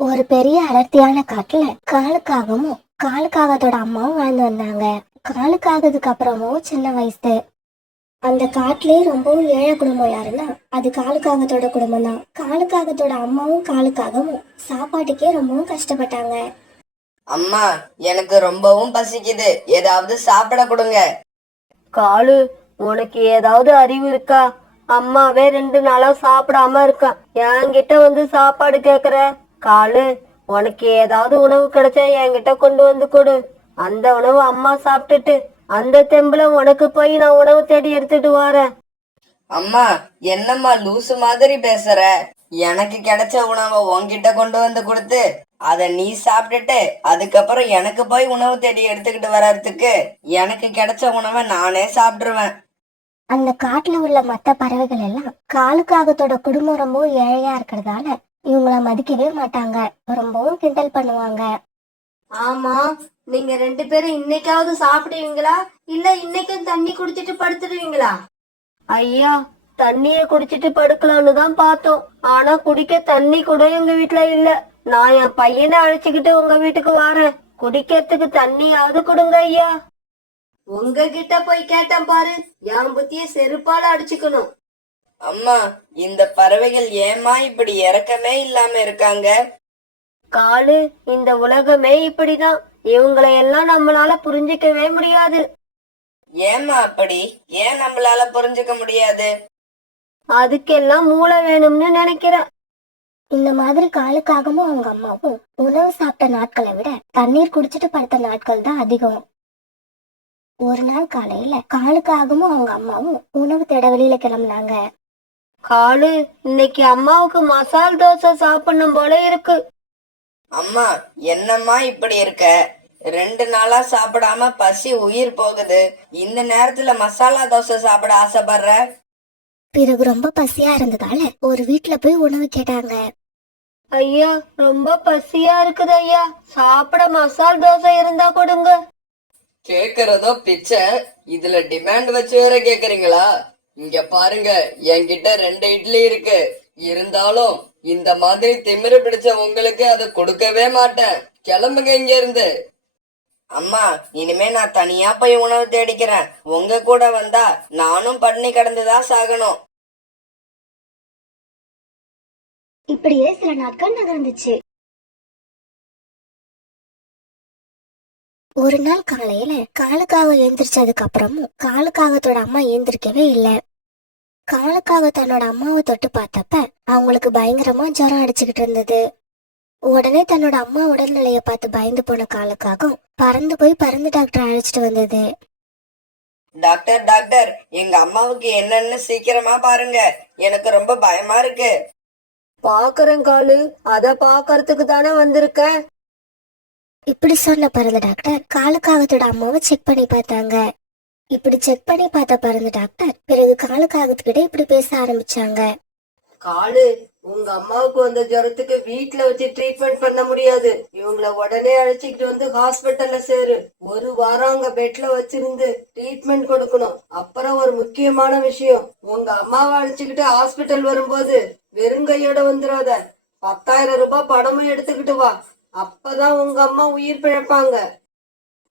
ஒரு பெரிய அடர்த்தியான காட்டுல காலுக்காகவும் காலுக்காகத்தோட அம்மாவும் வாழ்ந்து வந்தாங்க. காலுக்காகதுக்கு அப்புறமும் சின்ன வயசு. அந்த காட்டுலயே ரொம்பவும் ஏழை குடும்பம் யாருன்னா அது காலுக்காகத்தோட குடும்பம் தான். காலுக்காகத்தோட அம்மாவும் காலுக்காகவும் சாப்பாட்டுக்கே ரொம்பவும் கஷ்டப்பட்டாங்க. அம்மா, எனக்கு ரொம்பவும் பசிக்குது, ஏதாவது சாப்பிட கொடுங்க. காலு, உனக்கு ஏதாவது அறிவு இருக்கா? அம்மாவே 2 நாளா சாப்பிடாம இருக்கான், என்கிட்ட வந்து சாப்பாடு கேக்குற? காலு, உனக்கு ஏதாவது உணவு கிடைச்சா என்கிட்ட கொண்டு வந்து கொடு. அந்த உணவு அம்மா சாப்பிட்டுட்டு அந்த தெம்புல உனக்கு போய் நான் உணவு தேடி எடுத்துட்டு வரேன். அம்மா, என்னம்மா லூசு மாதிரி பேசுற? எனக்கு கிடைச்ச உணவை உன்கிட்ட கொண்டு வந்து கொடுத்து அத நீ சாப்பிட்டுட்டு அதுக்கப்புறம் எனக்கு போய் உணவு தேடி எடுத்துக்கிட்டு வர்றதுக்கு எனக்கு கிடைச்ச உணவை நானே சாப்பிட்டுருவேன். அந்த காட்டுல உள்ள மத்த பறவைகள் எல்லாம் காலுக்காகத்தோட குடும்பம் ரொம்பவும் ஏழையா இருக்கிறதால இவங்கள மதிக்கவே மாட்டாங்க, ரொம்பவும் கிண்டல் பண்ணுவாங்க. ஆமா, நீங்க 2 பேரும் இன்னைக்காவது சாப்பிடுவீங்களா, இல்ல இன்னைக்கும் தண்ணி குடிச்சிட்டு படுத்துடுவீங்களா? ஐயா, தண்ணிய குடிச்சிட்டு படுக்கலான்னு தான் பார்த்தோம், ஆனா குடிக்க தண்ணி கூட எங்க வீட்டுல இல்ல. நான் என் பையனை அழைச்சுக்கிட்டு உங்க வீட்டுக்கு வரேன், குடிக்கிறதுக்கு தண்ணியாவது கொடுங்க ஐயா. உங்ககிட்ட போய் கேட்டேன் பாரு, என் புத்திய செருப்பால அடிச்சுக்கணும். அம்மா, இந்த பறவைகள் ஏமா இப்படி இரக்கமே இல்லாம இருக்காங்க? காலு, இந்த உலகமே இப்படிதான், இவங்களை எல்லாம் நம்மளால புரிஞ்சிக்கவே முடியாது. ஏமா அப்படி? ஏன் நம்மளால புரிஞ்சுக்க முடியாது? அதுக்கெல்லாம் மூளை வேணும்னு நினைக்கிறேன். இந்த மாதிரி காலுக்காகவும் அவங்க அம்மாவும் உணவு சாப்பிட்ட நாட்களை விட தண்ணீர் குடிச்சிட்டு படுத்த நாட்கள் தான் அதிகம். ஒரு நாள் காலையில காலுக்காகவும் அவங்க அம்மாவும் உணவு தேட வெளியில கிளம்புனாங்க. காலு, இன்னைக்கு அம்மாவுக்கு மசால் தோசை சாப்பிடணும் போல இருக்கு. அம்மா, என்னம்மா இப்படி இருக்க? 2 நாளா சாப்பிடாம பசி உயிர் போகுது, இந்த நேரத்துல மசாலா தோசை சாப்பிட ஆசைப்படுற? பிறகு ரொம்ப பசியா இருந்ததால ஒரு வீட்டுல போய் உணவு கேட்டாங்க. ஐயா, ரொம்ப பசியா இருக்குது ஐயா, சாப்பிட மசால் தோசை இருந்தா கொடுங்க. கேக்குறதோ பிச்சை, இதுல டிமாண்ட் வச்சு வேற கேக்குறீங்களா? இங்க பாருங்க, என்கிட்ட 2 இட்லி இருக்கு, இருந்தாலும் இந்த மாதிரி திமிரு பிடிச்ச உங்களுக்கு அதை கொடுக்கவே மாட்டேன். கிளம்புங்க இங்க இருந்து. அம்மா, இனிமே நான் தனியா போய் உணவு தேடிக்கிறேன், உங்க கூட வந்தா நானும் பட்டினி கடந்துதான் சாகணும். இப்படியே சில நாட்கள் நகர்ந்துச்சு. ஒரு நாள் காலையில காலுக்காக எழுந்திரிச்சதுக்கு அப்புறமும் காலுக்காகத்தோட அம்மா எழுந்திருக்கவே இல்லை. காலுக்காக தன்னோட அம்மாவை தொட்டு பார்த்தப்ப அவங்களுக்கு பயங்கரமா ஜுரம் அடிச்சுக்கிட்டு இருந்தது. உடனே தன்னோட அம்மா உடல்நிலைய பார்த்து பயந்து போன காலுக்காகவும் பறந்து போய் பறந்து டாக்டர் அழைச்சிட்டு வந்தது. டாக்டர், டாக்டர், எங்க அம்மாவுக்கு என்னன்னு சீக்கிரமா பாருங்க, எனக்கு ரொம்ப பயமா இருக்கு. பாக்குறேன் காலு, அத பாக்கறதுக்கு தானே வந்திருக்கேன். இப்படி சொன்ன பறந்த டாக்டர் காலுக்காகத்தோட அம்மாவை செக் பண்ணி பார்த்தாங்க. இப்படி செக் பண்ணி பார்த்த பறந்த டாக்டர் பிறகு காலுக்காகத்துக்கிட்ட இப்படி பேச ஆரம்பிச்சாங்க. காலு, உங்க அம்மாவுக்கு வந்த ஜுரத்துக்கு வீட்டுல வச்சு ட்ரீட்மெண்ட் பண்ண முடியாது, இவங்கள உடனே அழைச்சிக்கிட்டு வந்து ஹாஸ்பிட்டல்ல சேரு. 1 வாரம் அங்க பெட்ல வச்சிருந்து ட்ரீட்மெண்ட் கொடுக்கணும். அப்புறம் ஒரு முக்கியமான விஷயம், உங்க அம்மாவை அழைச்சுக்கிட்டு ஹாஸ்பிட்டல் வரும்போது வெறுங்கையோட வந்துடாத, 10,000 ரூபாய் பணமும் எடுத்துக்கிட்டு வா, அப்பதான் உங்க அம்மா உயிர் பிழைப்பாங்க.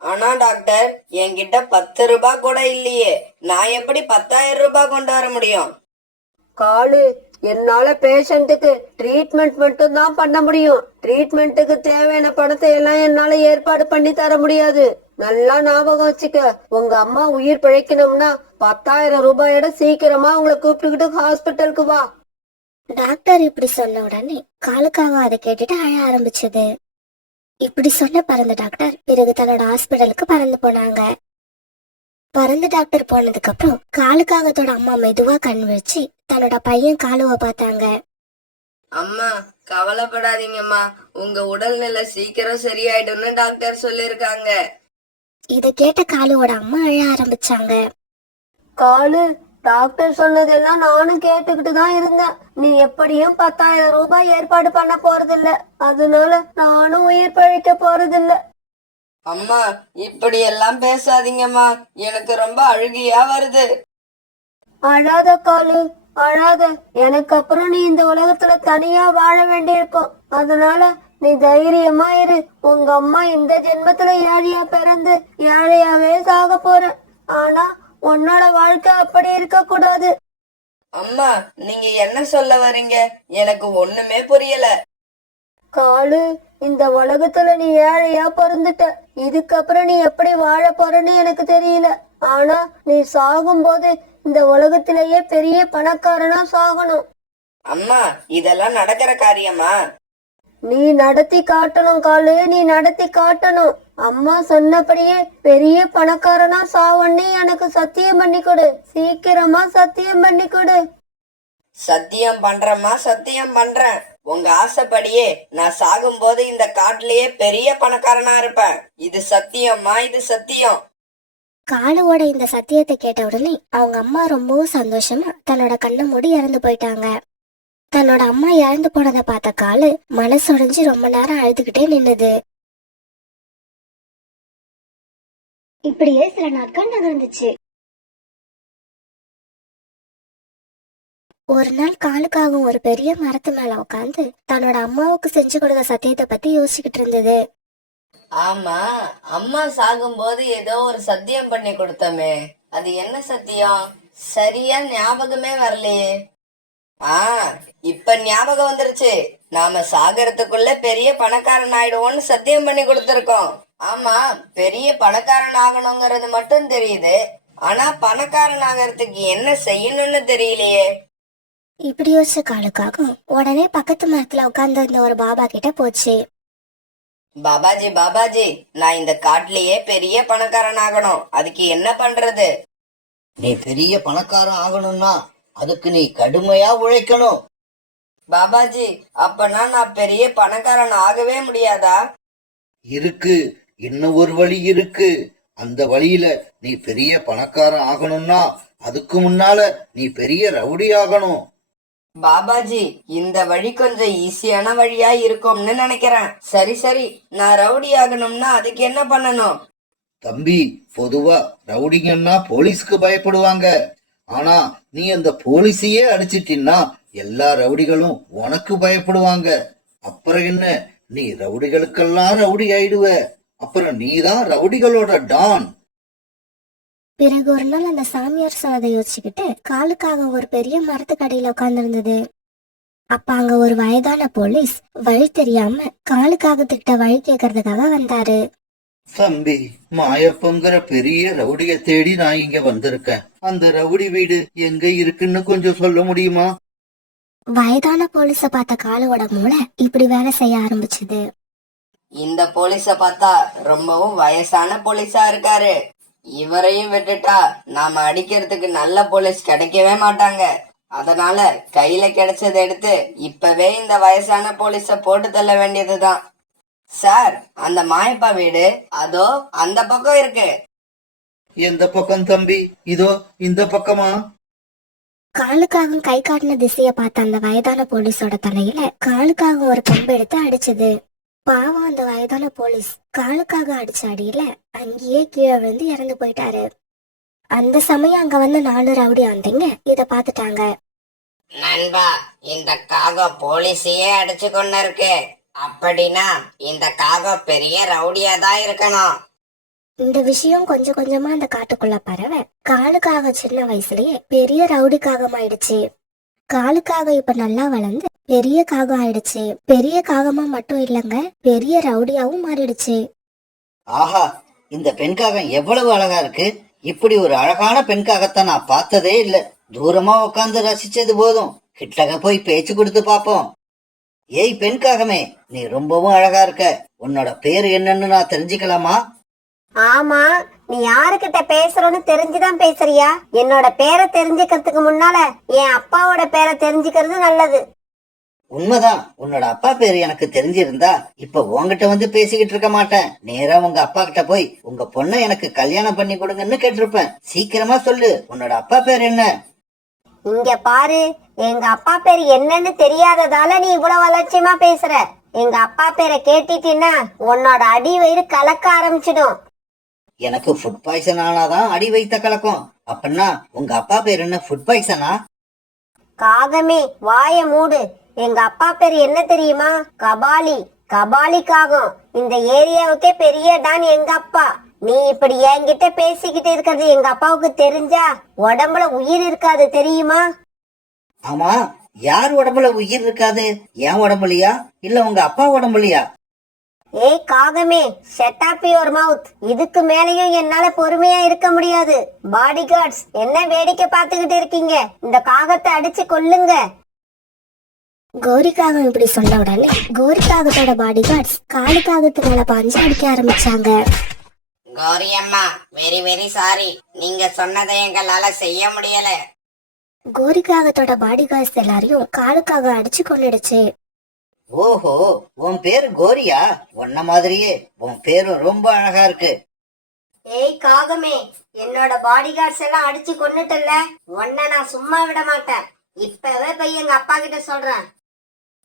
ஆனா டாக்டர், என்கிட்ட 10 ரூபாய் கூட இல்லையே, நான் எப்படி 10,000 ரூபாய் கொண்டு வர முடியும்? காலு, என்னால பேஷண்ட்டுக்கு ட்ரீட்மெண்ட் மட்டும் தான் பண்ண முடியும், ட்ரீட்மெண்ட்டுக்கு தேவையான பணத்தை எல்லாம் என்னால ஏற்பாடு பண்ணி தர முடியாது. நல்லா ஞாபகம் வச்சுக்க, உங்க அம்மா உயிர் பிழைக்கணும்னா 10,000 ரூபாயோட சீக்கிரமா உங்களை கூப்பிட்டுக்கிட்டு ஹாஸ்பிட்டலுக்கு வா. டாக்டர் இப்படி சொன்ன உடனே காலுக்காக அதை கேட்டுட்டு அழ ஆரம்பிச்சது. இப்படி சொன்ன பறந்த டாக்டர் பிறகு தன்னோட ஹாஸ்பிட்டலுக்கு பறந்து போனாங்க. பறந்து டாக்டர் போனதுக்கு அப்புறம் காலுக்காகத்தோட அம்மா மெதுவா கண் விழிச்சு தன்னோட பையன் காலுவை பார்த்தாங்க. அம்மா, கவலைப்படாதீங்கம்மா, உங்க உடல்நிலை சீக்கிரம் சரியாயிடும்னு டாக்டர் சொல்லிருக்காங்க. இத கேட்ட காலுவோட அம்மா அழ ஆரம்பிச்சாங்க. காலு, டாக்டர் சொன்னதெல்லாம் நானும் கேட்டுக்கிட்டு தான் இருந்தேன், நீ எப்படியும் 10,000 ரூபாய் ஏற்பாடு பண்ண போறதில்ல, அதனால நானும் உயிர் பிழைக்க போறதில்ல. அம்மா, இப்படி எல்லாம் பேசாதீங்கம்மா, எனக்கு ரொம்ப அழுகையா வருது. அழாத காலு, அழாத, எனக்கு அப்புறம் நீ இந்த உலகத்துல தனியா வாழ வேண்டியிருக்கும், அதனால நீ தைரியமா இரு. உங்க அம்மா இந்த ஜென்மத்துல ஏழையா பிறந்து ஏழையாவே சாக போற. ஆனா உன்னோட வாழ்க்கை அப்படி இருக்க கூடாது. அம்மா, நீங்க என்ன சொல்ல வர்றீங்க? எனக்கு ஒண்ணுமே புரியல. காலு, இந்த உலகத்துல நீ ஏழையா பிறந்துட்ட. இதுக்கப்புறம் நீ எப்படி வாழ போறன்னு எனக்கு தெரியல. ஆனா நீ சாகும்போது இந்த உலகத்திலேயே பெரிய பணக்காரனா சாகணும். அம்மா, இதெல்லாம் நடக்கிற காரியமா? நீ நடத்தி காட்டணும் காலு, நீ நடத்தி காட்டணும். அம்மா சொன்னபடியே பெரிய பணக்காரனா சாவன்னு எனக்கு சத்தியம் பண்ணி கொடு. சீக்கிரமா சத்தியம் பண்ணி கொடு. சத்தியம் பண்றேம்மா, சத்தியம் பண்றேன். உங்க ஆசைப்படியே நான் சாகும்போது இந்த காட்டுலயே பெரிய பணக்காரனா இருப்பேன். இது சத்தியம்மா, இது சத்தியம். காலுவோட இந்த சத்தியத்தை கேட்ட உடனே அவங்க அம்மா ரொம்பவும் சந்தோஷமா தன்னோட கண்ணை மூடி இறந்து போயிட்டாங்க. தன்னோட அம்மா இறந்து போனதை பார்த்த காலு மனசுடைஞ்சு ரொம்ப நேரம் அழுதுகிட்டே நின்னுது. இப்படியே சில நாட்கள் நகர்ந்துச்சு. ஒரு நாள் காலுக்காகவும் ஒரு பெரிய மரத்து மேல உட்காந்து தன்னோட அம்மாவுக்கு செஞ்சு கொடுத்த சத்தியத்தை பத்தி யோசிச்சுக்கிட்டு இருந்தது. ஆமா, அம்மா சாகும்போது ஏதோ ஒரு சத்தியம் பண்ணி கொடுத்தோமே, அது என்ன சத்தியம்? சரியா ஞாபகமே வரலையே. இப்ப ஞாபகம் வந்துருச்சு. நாம சாகறதுக்குள்ள பெரிய பணக்காரன் ஆயிடுவோம்னு சத்தியம் பண்ணி கொடுத்திருக்கோம். ஆமா, பெரிய பணக்காரன் ஆகணுங்கிறது மட்டும் தெரியுது. ஆனா பணக்காரன் ஆகிறதுக்கு என்ன செய்யணும்னு தெரியலையே. இப்படி யோசிச்ச காலுக்காகும் உடனே பக்கத்து மரத்துல உட்கார்ந்து இருந்த ஒரு பாபா கிட்ட போச்சு. பாபாஜி, பாபாஜி, நான் இந்த காட்டுலயே பெரிய பணக்காரன் ஆகணும். அதுக்கு என்ன பண்றது? நீ பெரிய பணக்காரன் ஆகணும்னா அதுக்கு நீ கடுமையா உழைக்கணும். பாபாஜி, அப்பனா நான் பெரிய பணக்காரன் ஆகவே முடியாதா? இருக்கு, இன்னும் ஒரு வழி இருக்கு. அந்த வழியில நீ பெரிய பணக்காரன் ஆகணும்னா அதுக்கு முன்னால நீ பெரிய ரவுடி ஆகணும். பாபாஜி, இந்த வழி கொஞ்சம் ஈஸியான வழியா இருக்கும்னு நினைக்கிறேன். சரி சரி, நான் ரவுடி ஆகணும்னா அதுக்கு என்ன பண்ணணும்? தம்பி, பொதுவா ரவுடிங்கன்னா போலீஸ்க்கு பயப்படுவாங்க. ஆனா நீ அந்த போலீஸையே அடிச்சிட்டின்னா எல்லா ரவுடிகளும் உனக்கு பயப்படுவாங்க. அப்புறம் என்ன, நீ ரவுடிகளுக்கெல்லாம் ரவுடி ஆயிடுவ. அப்புறம் நீதான் ரவுடிகளோட டான். பிறகு ஒரு நாள் அந்த சாமியார் சொன்னதை யோசிச்சுக்கிட்டு காலுக்காக ஒரு பெரிய மரத்துக்கடையில உட்கார்ந்து இருந்தது. அப்ப அங்க ஒரு வயதான போலீஸ் வழி தெரியாம காலுக்காகத்திட்ட வழி கேட்கறதுக்காக வந்தாரு. தம்பி, மாயப்பங்கிற பெரிய ரவுடிய தேடி நான் இங்க வந்திருக்கேன். அந்த ரவுடி வீடு எங்க இருக்குன்னு கொஞ்சம் சொல்ல முடியுமா? வயதான போலீஸ பார்த்த காலுவோட மூளை இப்படி வேலை செய்ய ஆரம்பிச்சது. இந்த போலீஸ பார்த்தா ரொம்பவும் வயசான போலீஸா இருக்காரு. இவரையும் விட்டுட்டா நாம அடிக்கிறதுக்கு நல்ல போலீஸ் கிடைக்கவே மாட்டாங்க. அதனால கையில கிடைச்சதை எடுத்து இப்பவே இந்த வயசான போலீஸ போட்டு தள்ள வேண்டியதுதான். சார், அந்த மாயப்பா வீடு அதோ அந்த பக்கம் இருக்கு. எந்த பக்கம் தம்பி? இதோ இந்த பக்கமா? காலுக்காக கை காட்டின திசைய பார்த்த அந்த வயதான போலீஸோட தலையில காலுக்காக ஒரு கம்பு எடுத்து அடிச்சது. பாவம், அந்த வயதான போலீஸ் காலுக்காக அடிச்ச அடியில அங்கேயே கீழே விழுந்து இறந்து போயிட்டாரு. அந்த சமயம் அங்க வந்து 4 ரவுடி ஆந்தைங்க இத பாத்துட்டாங்க. நண்பா, இந்த காகம் போலீஸையே அடிச்சு கொண்டு இருக்கு. அப்படின்னா இந்த காகம் பெரிய ரவுடியா தான் இருக்கணும். இந்த விஷயம் கொஞ்சம் கொஞ்சமா அந்த காட்டுக்குள்ள பரவ காலுக்காக சின்ன வயசுலயே பெரிய ரவுடி காகம் ஆயிடுச்சு. காலுக்காக இப்ப நல்லா வளர்ந்து பெரிய காகம் ஆயிடுச்சு. பெரிய காகமா மட்டும் இல்லங்க, பெரிய ரவுடியாவும் மாறிடுச்சு. ஆஹா, இந்த பெண்காகம் எவ்வளவு அழகா இருக்கு. இப்படி ஒரு அழகான பெண்காகத்தை நான் பார்த்ததே இல்ல. தூரமா உட்கார்ந்து ரசிச்சது போதும், கிட்டக போய் பேச்சு கொடுத்து பாப்போம். ஏய் பெண்காகமே, நீ ரொம்பவும் அழகா இருக்க. உன்னோட பேரு என்னன்னு நான் தெரிஞ்சுக்கலாமா? ஆமா, நீ யாருக்கிட்ட பேசுறோன்னு தெரிஞ்சுதான் பேசுறியா? என்னோட பேரை தெரிஞ்சுக்கிறதுக்கு முன்னால என் அப்பாவோட பேரை தெரிஞ்சுக்கிறது நல்லது. உண்மைதான், உன்னோட அப்பா பேரு எனக்கு தெரிஞ்சிருந்தா இப்ப உன்கிட்ட வந்து பேசிக்கிட்டு இருக்க மாட்டேன். நேரா உங்க அப்பா கிட்ட போய் உங்க பொண்ணை எனக்கு கல்யாணம் பண்ணி கொடுங்கன்னு கேட்டிருப்பேன். சீக்கிரமா சொல்லு, உன்னோட அப்பா பேர் என்ன? இங்க பாரு, எங்க அப்பா பேர் என்னன்னு தெரியாததால நீ இவ்வளவு அலட்சியமா பேசுற. எங்க அப்பா பேரை கேட்டுட்டீன்னா உன்னோட அடி வயிறு கலக்க ஆரம்பிச்சிடும். எனக்கு ஃபுட் பாய்சன் ஆனாதான் அடி வைத்த கலக்கும். அப்படின்னா உங்க அப்பா பேர் என்ன ஃபுட் பாய்சனா? காகமே, வாய மூடு. எங்க அப்பா பேர் என்ன தெரியுமா? கபாலி. கபாலிக்காகும் இந்த ஏரியாவுக்கே பெரிய டான் எங்க அப்பா. நீ இப்படி என்கிட்ட பேசிக்கிட்டு இருக்கிறது எங்க அப்பாவுக்கு தெரிஞ்சா உடம்புல உயிர் இருக்காது தெரியுமா? ஆமா, யார் உடம்புல உயிர் இருக்காது? என் உடம்புலயா இல்ல உங்க அப்பா உடம்புலயா? ஏய் காகமே, ஷட் அப் யுவர் மவுத். இதுக்கு மேலயும் என்னால பொறுமையா இருக்க முடியாது. பாடி கார்ட்ஸ், என்ன வேடிக்கை பார்த்துக்கிட்டு இருக்கீங்க? இந்த காகத்தை அடிச்சு கொல்லுங்க. கோரிக்காகம் இப்படி சொன்ன உடனே கோரிக்காகத்தோட பாடி கார்ட்ஸ் காலுக்காகத்து மேல பாஞ்சு அடிக்க ஆரம்பிச்சாங்க. கௌரி அம்மா, வெரி வெரி சாரி. நீங்க சொன்னதை எங்களால செய்ய முடியல. கோரிக்காகத்தோட பாடி கார்ட்ஸ் எல்லாரையும் காலுக்காக அடிச்சு கொன்னுடுச்சு. ஓஹோ, உன் பேரு கோரியா? உன்ன மாதிரியே உன் பேரும் ரொம்ப அழகா இருக்கு. ஏய் காகமே, என்னோட பாடி கார்ட்ஸ் எல்லாம் அடிச்சு கொன்னுட்டல, உன்னை நான் சும்மா விட மாட்டேன். இப்பவே போய் எங்க அப்பா கிட்ட சொல்றேன்.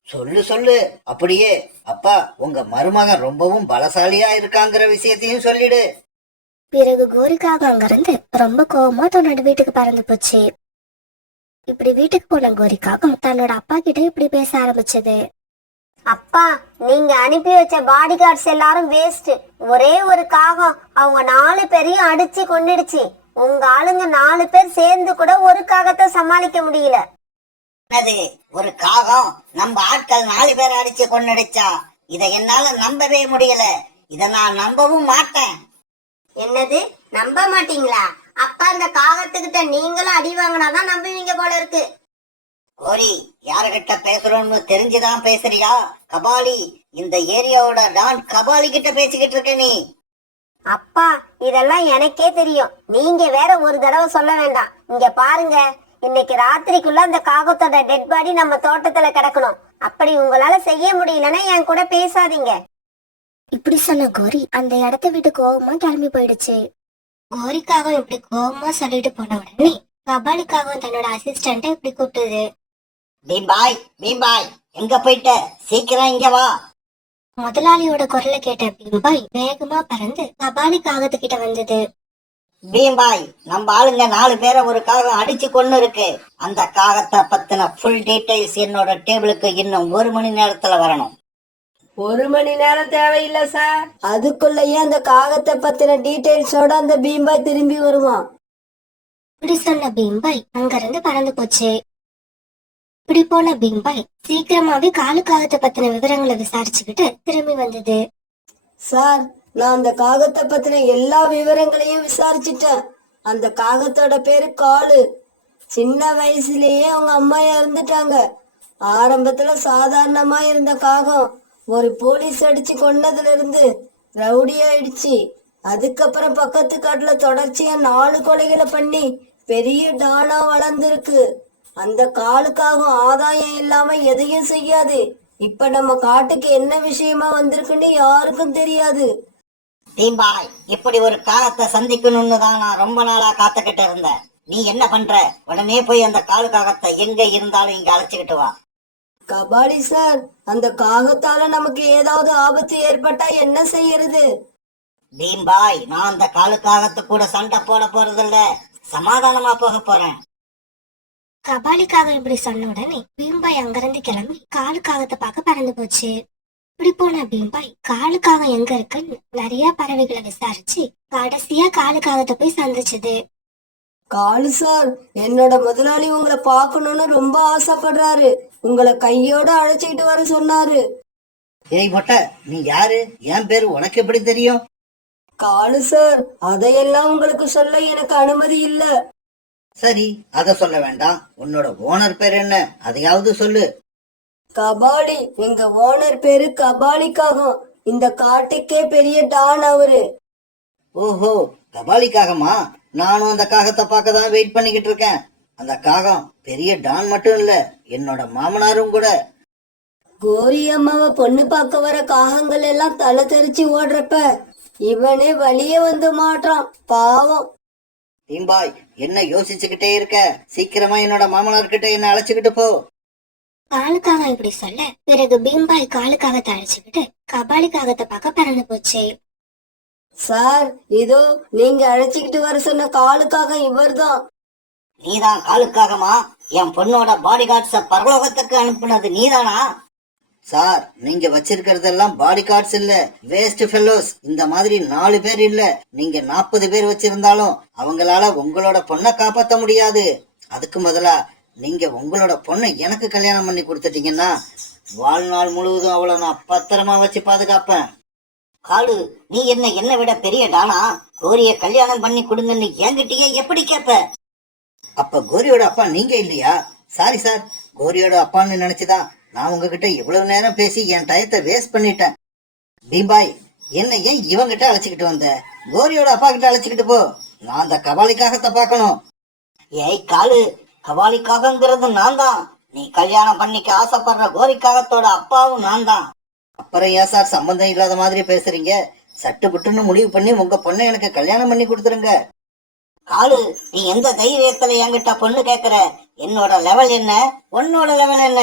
சொல்லு சொல்லு. அப்படியே அப்பா, உங்க மருமகன் ரொம்பவும் பலசாலியா இருக்காங்கிற விஷயத்தையும் சொல்லிடு. பிறகு கோரிக்காக அங்கிருந்து ரொம்ப கோவமா தன்னோட வீட்டுக்கு பறந்து போச்சு. இப்படி வீட்டுக்கு போன கோரிக்காகம் தன்னோட அப்பா கிட்ட இப்படி பேச ஆரம்பிச்சது. அப்பா, நீங்க அனுப்பி வச்ச பாடி கார்ட்ஸ் எல்லாரும் வேஸ்ட். ஒரே ஒரு காகம் அவங்க 4 பேரையும் அடிச்சு கொன்னுடுச்சு. உங்க ஆளுங்க 4 பேர் சேர்ந்து கூட ஒரு காகத்தை சமாளிக்க முடியல. என்னது, ஒரு காகம் நம்ம ஆட்கள் 4 பேர் அடிச்சு கொன்னுடுச்சா? இத என்னால நம்பவே முடியல. இத நான் நம்பவும் மாட்டேன். என்னது, நம்ப மாட்டீங்களா? அப்பா, இந்த காகத்துக்கிட்ட நீங்களும் அடி வாங்கினாதான் நம்புவீங்க போல இருக்கு. கோரி, யாருகிட்ட பேசுறோம்னு தெரிஞ்சுதான் பேசுறியா? கபாலி, இந்த ஏரியாவோட டான் கபாலி கிட்ட பேசிக்கிட்டு இருக்க நீ. அப்பா, இதெல்லாம் எனக்கே தெரியும். நீங்க வேற ஒரு தடவை சொல்ல வேண்டாம். இங்க பாருங்க, இன்னைக்கு ராத்திரிக்குள்ள அந்த காகத்தோட டெட் பாடி நம்ம தோட்டத்துல கிடக்கணும். அப்படி உங்களால செய்ய முடியலன்னா என் கூட பேசாதீங்க. இப்படி சொன்ன கோரி அந்த இடத்த விட்டு கோவமா கிளம்பி போயிடுச்சு. கோரிக்காகவும் இப்படி கோவமா சொல்லிட்டு போன உடனே கபாலிக்காகவும் தன்னோட அசிஸ்டண்ட்டை இப்படி கூப்பிட்டுது. பீம்பாய், பீம்பாய், எங்க போயிட்ட? சீக்கிரம் இங்க வா. முதலாளியோட குரலை கேட்ட பீம்பாய் வேகமா பறந்து கபாலிக்காகத்துக்கிட்ட வந்தது. பீம்பாய், நம்ம ஆளுங்க 4 பேரை ஒரு காகம் அடிச்சு கொன்னு இருக்கு. அந்த காகத்தை பத்தின ஃபுல் டீடைல்ஸ் என்னோட டேபிளுக்கு இன்னும் 1 மணி நேரத்துல வரணும். 1 மணி நேரம் தேவையில்லை சார். அதுக்குள்ளேயே அந்த காகத்தை பத்தின டீடைல்ஸோட அந்த பீம்பாய் திரும்பி வருவான். இப்படி சொன்ன பீம்பாய் அங்கிருந்து பறந்து போச்சு. இப்படி போன பீம்பாய் சீக்கிரமாவே காலுக்காகத்தை பத்தின விவரங்களை விசாரிச்சுக்கிட்டு திரும்பி வந்தது. சார், நான் அந்த காகத்தை பத்தின எல்லா விவரங்களையும் விசாரிச்சுட்டேன். அந்த காகத்தோட பேரு காலு. சின்ன வயசுலயே அவங்க அம்மா இறந்துட்டாங்க. ஆரம்பத்துல சாதாரணமா இருந்த காகம் ஒரு போலீஸ் அடிச்சு கொன்னதுல இருந்து ரவுடி ஆயிடுச்சு. அதுக்கப்புறம் பக்கத்து காட்டுல தொடர்ச்சியா 4 கொலைகளை பண்ணி பெரிய டானா வளர்ந்துருக்கு. அந்த காலுக்காகவும் ஆதாயம் இல்லாம எதையும் செய்யாது. இப்ப நம்ம காட்டுக்கு என்ன விஷயமா வந்திருக்குன்னு யாருக்கும் தெரியாது. பீம்பாய், இப்படி ஒரு காகத்தை சந்திக்கணும்னு தான் நான் ரொம்ப நாளா காத்துக்கிட்டு இருந்தேன். நீ என்ன பண்ற? உடனே போய் அந்த காலு காகத்தை எங்க இருந்தாலும் இங்க அழைச்சுக்கிட்டு வா. கபாலி சார், அந்த காகத்தால நமக்கு ஏதாவது ஆபத்து ஏற்பட்டா என்ன செய்யறது? பீம்பாய், நான் அந்த காலு காகத்து கூட சண்டை போட போறதில்ல. சமாதானமா போக போறேன். கபாலிக்காக இப்படி சொன்ன உடனே பீம்பாய் அங்கிருந்து கிளம்பி காலுக்காகத்தை பார்க்க பறந்து போச்சு. இப்படி போன பீம்பாய் காலுக்காக எங்க இருக்குன்னு நிறைய பறவைகளை விசாரிச்சு கடைசியா காலுக்காகத்தை போய் சந்திச்சது. காலு சார், என்னோட முதலாளி உங்களை பார்க்கணும்னு ரொம்ப ஆசைப்படுறாரு. உங்களை கையோட அழைச்சிக்கிட்டு வர சொன்னாரு. ஏய் மொட்டை, நீ யாரு? என் பேரு உனக்கு எப்படி தெரியும்? காலு சார், அதையெல்லாம் உங்களுக்கு சொல்ல எனக்கு அனுமதி இல்ல. சரி, அத சொல்ல வேண்டாம். உன்னோட ஓனர் பேர் என்ன? அதையாவது சொல்லு. கபாலி. எங்க ஓனர் பேரு கபாலிக்காகும். இந்த காட்டுக்கே பெரிய டான் அவரு. ஓஹோ, கபாலிக்காகமா? நானும் அந்த காகத்தை பார்க்க தான் வெயிட் பண்ணிக்கிட்டு இருக்கேன். அந்த காகம் பெரிய டான் மட்டும் இல்ல, என்னோட மாமனாரும் கூட. கோரி அம்மாவை பொண்ணு பார்க்க வர காகங்கள் எல்லாம் தலை தெரிச்சு ஓடுறப்ப இவனே வழிய வந்து மாட்டான். பாவம். பீம்பாய், என்ன யோசிச்சுக்கிட்டே இருக்க? சீக்கிரமா என்னோட மாமனார் கிட்ட என்ன அழைச்சுக்கிட்டு போ. காலுக்காக இப்படி சொல்ல பிறகு பீம்பாய் காலுக்காகத்தை அழைச்சுக்கிட்டு கபாலிக்காகத்தை பார்க்க பறந்து போச்சு. சார், இதோ நீங்க அழைச்சிக்கிட்டு வர சொன்ன காலுக்காக இவர்தான். நீதான் காலுக்காகமா? என் பொண்ணோட பாடி கார்ட்ஸ பரலோகத்துக்கு அனுப்புனது நீதானா? சார், நீங்க வச்சிருக்கிறதெல்லாம் பாடி கார்ட்ஸ் இல்ல, வேஸ்ட் ஃபெல்லோஸ். இந்த மாதிரி 4 பேர் இல்ல, நீங்க 40 பேர் வச்சிருந்தாலும் அவங்களால உங்களோட பொண்ணை காப்பாத்த முடியாது. அதுக்கு பதிலா நீங்க உங்களோட பொண்ணை எனக்கு கல்யாணம் பண்ணி கொடுத்துட்டீங்கன்னா வாழ்நாள் முழுவதும் அவளை நான் பத்திரமா வச்சு பாதுகாப்பேன். காலு, நீ என்ன விட பெரிய டானா? கோரிய கல்யாணம் பண்ணி கொடுங்கன்னு என்கிட்டயே எப்படி கேப்ப? அப்ப கோரியோட அப்பா நீங்க இல்லையா? சாரி சார், கோரியோட அப்பான்னு நினைச்சுதான் நான் உங்ககிட்ட இவ்வளவு நேரம் பேசி என் டயத்தை வேஸ்ட் பண்ணிட்டேன். பீம்பாய், என்ன ஏன் இவங்கிட்ட அழைச்சிக்கிட்டு வந்த? கோரியோட அப்பா கிட்ட அழைச்சிக்கிட்டு போ. நான் அந்த கபாலிக்காகத்தை பார்க்கணும். ஏய் காலு, கபாலிக்காகங்கிறது நான் தான். நீ கல்யாணம் பண்ணிக்க ஆசைப்படுற கோரிக்காகத்தோட அப்பாவும் நான் தான். அப்புறம் ஏன் சார் சம்பந்தம் இல்லாத மாதிரி பேசுறீங்க? சட்டு புட்டுன்னு முடிவு பண்ணி உங்க பொண்ணை எனக்கு கல்யாணம் பண்ணி கொடுத்துருங்க. காலு, நீ எந்த தைரியத்துல என்கிட்ட பொண்ணு கேக்குற? என்னோட லெவல் என்ன, உன்னோட லெவல் என்ன?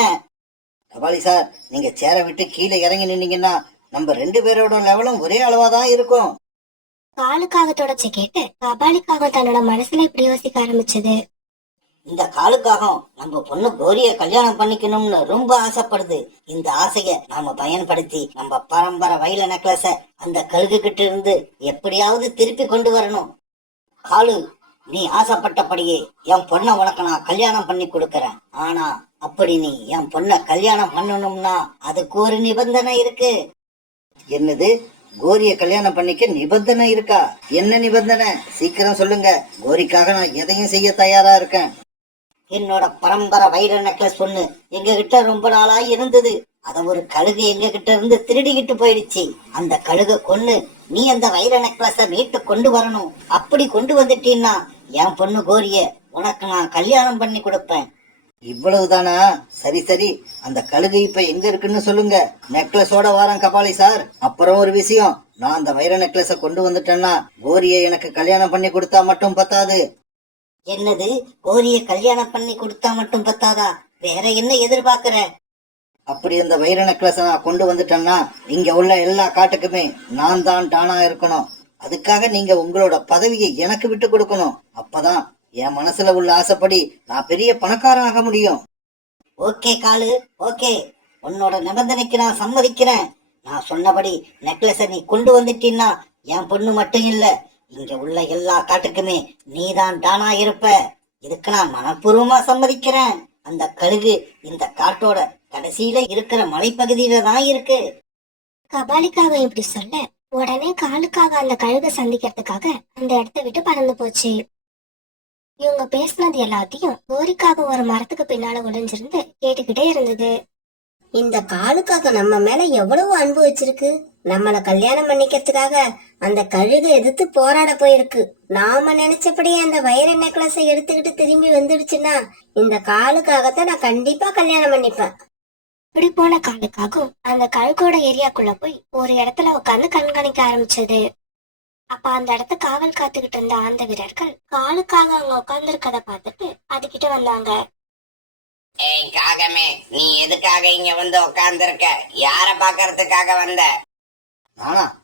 கபாலி சார், நீங்க சேர விட்டு கீழே இறங்கி நின்னீங்கன்னா நம்ம 2 பேரோட லெவலும் ஒரே அளவாதான் இருக்கும். காலுக்காகத்தோட கேட்டு கபாலிக்காக தன்னோட மனசுல இப்படி யோசிக்க ஆரம்பிச்சது. இந்த காலுக்காகம் நம்ம பொண்ணு கோரிய கல்யாணம் பண்ணிக்கணும்னு ரொம்ப ஆசைப்படுது. இந்த ஆசைய நாம பயன்படுத்தி நம்ம பரம்பரை வைர நெக்லஸ அந்த கழுகு கிட்ட இருந்து எப்படியாவது திருப்பி கொண்டு வரணும். காலு, நீ ஆசைப்பட்டபடியே என் பொண்ணை உனக்கு நான் கல்யாணம் பண்ணி கொடுக்கறேன். ஆனா அப்படி நீ என் பொண்ணை கல்யாணம் பண்ணணும்னா அதுக்கு ஒரு நிபந்தனை இருக்கு. என்னது? கோரிய கல்யாணம் பண்ணிக்க நிபந்தனை இருக்கா? என்ன நிபந்தனை? சீக்கிரம் சொல்லுங்க. கோரிக்காக நான் எதையும் செய்ய தயாரா இருக்கேன். என்னோட பரம்பரை வைர நெக்லஸ் பொண்ணு எங்க கிட்ட ரொம்ப நாளா இருந்தது. அத ஒரு கழுகு எங்க கிட்ட இருந்து திருடிக்கிட்டு போயிடுச்சு. அந்த கழுக கொன்னு நீ அந்த வைர நெக்லஸ மீட்டு கொண்டு வரணும். அப்படி கொண்டு வந்துட்டீன்னா என் பொண்ணு கோரிய உனக்கு நான் கல்யாணம் பண்ணி கொடுப்பேன். இவ்வளவுதானா? சரி சரி, அந்த கழுகு இப்ப எங்க இருக்குன்னு சொல்லுங்க. நெக்லஸோட வாரம் கபாலி சார். அப்புறம் ஒரு விஷயம், நான் அந்த வைர நெக்லஸ கொண்டு வந்துட்டேன்னா கோரிய எனக்கு கல்யாணம் பண்ணி கொடுத்தா மட்டும் பத்தாது. என்னது? கோரிய கல்யாணம் பண்ணி கொடுத்தா மட்டும் பத்தாதா? வேற என்ன எதிர்பார்க்கிற? அப்படி அந்த வைர நெக்லஸ நான் கொண்டு வந்துட்டேன்னா இங்க உள்ள எல்லா காட்டுக்குமே நான் தான் டானா இருக்கணும். அதுக்காக நீங்க உங்களோட பதவியை எனக்கு விட்டு கொடுக்கணும். அப்பதான் என் மனசுல உள்ள ஆசைப்படி நான் பெரிய பணக்காரன் ஆக முடியும். ஓகே காலு, ஓகே. உன்னோட நிபந்தனைக்கு நான் சம்மதிக்கிறேன். நான் சொன்னபடி நெக்லஸ நீ கொண்டு வந்துட்டீன்னா என் பொண்ணு மட்டும் இல்ல, இங்க உள்ள எல்லா காட்டுக்குமே நீதான் டானா இருப்ப. இதுக்கு நான் மனப்பூர்வமா சம்மதிக்கிறேன். அந்த கழுகு இந்த காட்டோட கடைசியில இருக்கிற மலைப்பகுதியில தான் இருக்கு. கபாலிக்காக இப்படி சொல்ல உடனே காலுக்காக அந்த கழுகை சந்திக்கிறதுக்காக அந்த இடத்த விட்டு பறந்து போச்சு. இவங்க பேசினது எல்லாத்தையும் கோரிக்காக ஒரு மரத்துக்கு பின்னால ஒளிஞ்சிருந்து கேட்டுக்கிட்டே இருந்தது. இந்த காலுக்காக நம்ம மேல எவ்வளவு அன்பு வச்சிருக்கு. நம்மள கல்யாணம் பண்ணிக்கிறதுக்காக அந்த கழுகு எதிர்த்து போராட போயிருக்கு. நாம நினைச்சபடியே அந்த வைர நெக்லஸை எடுத்துக்கிட்டு திரும்பி வந்துடுச்சுன்னா இந்த காலுக்காகத்தான் நான் கண்டிப்பா கல்யாணம் பண்ணிப்பேன். இப்படி போன காலுக்காகவும் அந்த கழுகோட ஏரியாக்குள்ள போய் ஒரு இடத்துல உட்காந்து கண்காணிக்க ஆரம்பிச்சது. அப்ப அந்த இடத்த காவல் காத்துக்கிட்டு இருந்த ஆந்த வீரர்கள் காலுக்காக அங்க உட்கார்ந்து இருக்கத பார்த்துட்டு அதுகிட்ட வந்தாங்க. ஏய் காகமே, நீ எதுக்காக இங்க வந்து உட்கார்ந்துருக்க? யார பாக்குறதுக்காக வந்த?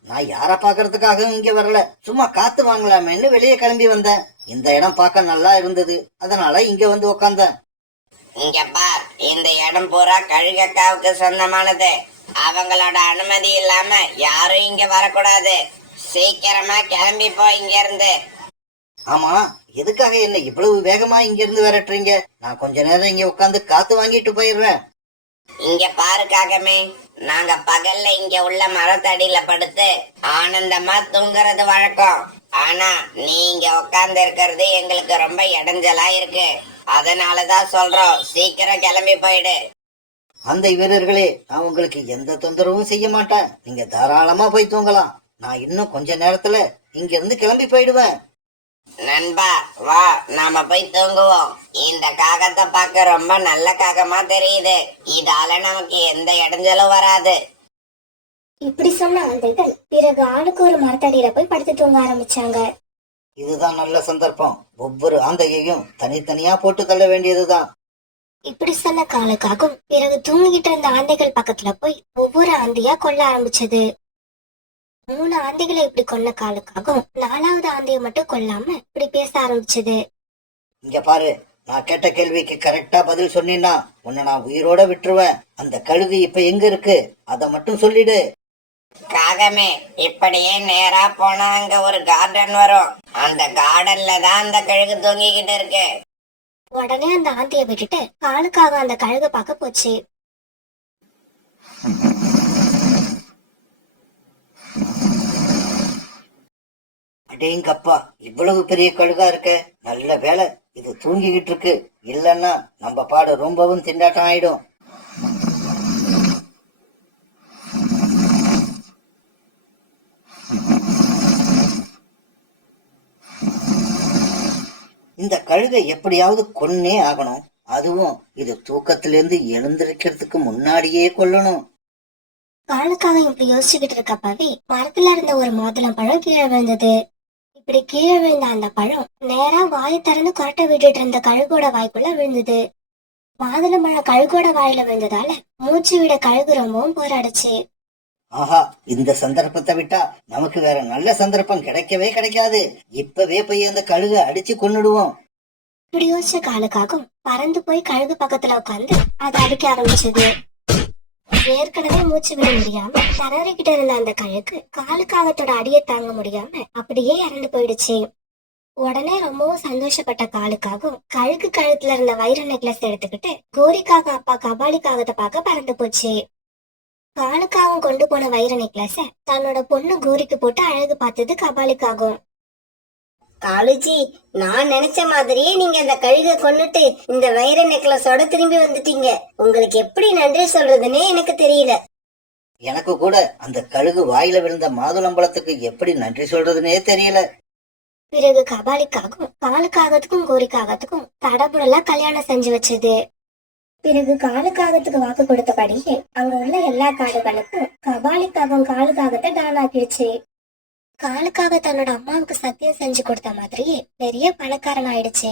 நான் யார பாக்குறதுக்காக இங்க வரல, சும்மா காத்து வாங்கலாமேன்னு வெளியே கிளம்பி வந்தேன். இந்த இடம் பார்க்க நல்லா இருந்தது, அதனால இங்க வந்து உட்கார்ந்தேன். இங்க பார், இந்த இடம் பூரா கழுகக்காவுக்கு சொந்தமானது. அவங்களோட அனுமதி இல்லாம யாரும் இங்க வரக்கூடாது. சீக்கிரமா கிளம்பி போ இங்க இருந்து. ஆமா, எதுக்காக என்ன இவ்வளவு வேகமா இங்க இருந்து விரட்டுறீங்க? நான் கொஞ்ச நேரம் இங்க உட்காந்து காத்து வாங்கிட்டு போயிடுறேன். இங்க பாரு காகமே, நாங்க பகல்ல இங்க உள்ள மரத்தடியில படுத்து ஆனந்தமா தூங்குறது வழக்கம். ஆனா நீ இங்க உட்கார்ந்து இருக்கிறது எங்களுக்கு ரொம்ப இடைஞ்சலா இருக்கு. அதனாலதான் சொல்றோம், சீக்கிரம் கிளம்பி போயிடு. அந்த வீரர்களே, நான் உங்களுக்கு எந்த தொந்தரவும் செய்ய மாட்டேன். நீங்க தாராளமா போய் தூங்கலாம். நான் இன்னும் கொஞ்ச நேரத்துல இங்க இருந்து கிளம்பி போயிடுவேன். நண்பா வா, நாம போய் தூங்குவோம். இந்த காகத்தை பார்க்க ரொம்ப நல்ல காகமா தெரியுது. இதால நமக்கு எந்த இடைஞ்சலும் வராது. இப்படி சொன்ன ஆந்தைகள் பிறகு ஆளுக்கு ஒரு மரத்தடியில போய் படுத்து தூங்க ஆரம்பிச்சாங்க. இதுதான் நல்ல சந்தர்ப்பம். ஒவ்வொரு ஆந்தையையும் தனித்தனியா போட்டு தள்ள வேண்டியதுதான். இப்படி சொன்ன காலுக்காகவும் பிறகு தூங்கிட்டு இருந்த ஆந்தைகள் பக்கத்துல போய் ஒவ்வொரு ஆந்தையா கொல்ல ஆரம்பிச்சது. 3 ஆந்தைகளை இப்படி கொன்ன காலுக்காகவும் 4வது ஆந்தையை மட்டும் கொல்லாம இப்படி பேச ஆரம்பிச்சது. இங்க பாரு, நான் கேட்ட கேள்விக்கு கரெக்டா பதில் சொன்னீன்னா உன்னை நான் உயிரோட விட்டுருவேன். அந்த கழுகு இப்ப எங்க இருக்கு அத மட்டும் சொல்லிடு. காகமே, இப்படியே நேரா போனா அங்க ஒரு கார்டன் வரும். அந்த கார்டன்ல தான் அந்த கழுகு தூங்கிக்கிட்டு இருக்கு. உடனே அந்த ஆந்தைய விட்டுட்டு காலுக்காக அந்த கழுக பார்க்க போச்சு. அடேங்கப்பா, இவ்வளவு பெரிய கழுகா இருக்க. நல்ல வேலை இது தூங்கிக்கிட்டு இருக்கு. இல்லன்னா நம்ம பாடு ரொம்பவும் திண்டாட்டம் ஆயிடும். இந்த கழுகை எப்படியாவது கொன்னே ஆகணும். அதுவும் இது தூக்கத்திலிருந்து எழுந்திருக்கிறதுக்கு முன்னாடியே கொல்லணும். காலுக்காக இப்படி யோசிச்சுக்கிட்டு இருக்கப்பவே மரத்துல இருந்த ஒரு மாதுளம் பழம் கீழே விழுந்தது. இப்படி கீழே விழுந்த அந்த பழம் நேரா வாயை திறந்து கொரட்டை விட்டுட்டு இருந்த கழுகோட வாய்க்குள்ள விழுந்தது. மாதுளம் பழம் கழுகோட வாயில விழுந்ததால மூச்சு விட கழுகு ரொம்பவும் போராடுச்சு. ஆஹா, இந்த சந்தர்ப்பத்தை விட்டா நமக்கு வேற நல்ல சந்தர்ப்பம் கிடைக்கவே கிடைக்காது. இப்பவே போய் அந்த கழுகை அடிச்சு கொன்னுடுவோம். இப்படி யோசிச்ச காலுக்காகவும் பறந்து போய் கழுகு பக்கத்துல உட்காந்து அதை அடிக்க ஆரம்பிச்சது. ஏற்கனவே மூச்சு விட முடியாம தரறிக்கிட்டு இருந்த அந்த கழுகு காலுக்காகத்தோட அடியை தாங்க முடியாம அப்படியே இறந்து போயிடுச்சு. உடனே ரொம்பவும் சந்தோஷப்பட்ட காலுக்காகவும் கழுகு கழுத்துல இருந்த வைர நெக்லஸ் எடுத்துக்கிட்டு கோரிக்காக அப்பா கபாலிக்காகத்தை பார்க்க பறந்து போச்சு. காலுக்காகவும் கொண்டு போன வைர நெக்லஸ தன்னோட பொண்ணு கோரிக்கு போட்டு அழகு பார்த்தது கபாலிக்காகும். காலுஜி, நான் நினைச்ச மாதிரியே நீங்க அந்த கழுகை கொன்னுட்டு இந்த வைர நெக்லஸோட திரும்பி வந்துட்டீங்க. உங்களுக்கு எப்படி நன்றி சொல்றதுன்னே எனக்கு தெரியல. எனக்கு கூட அந்த கழுகு வாயில விழுந்த மாதுளம்பழத்துக்கு எப்படி நன்றி சொல்றதுன்னே தெரியல. பிறகு கபாலிக்காகவும் காலுக்காகத்துக்கும் கோரிக்காகத்துக்கும் தடபுடலா கல்யாணம் செஞ்சு வச்சது. பிறகு காலுக்காகத்துக்கு வாக்கு கொடுத்தபடியே அங்க உள்ள எல்லா காடுகளுக்கும் கபாலிக்காகவும் காலுக்காகத்தை தானாக்கிடுச்சு. காலுக்காக தன்னோட அம்மாவுக்கு சத்தியம் செஞ்சு கொடுத்த மாதிரியே பெரிய பணக்காரன் ஆயிடுச்சு.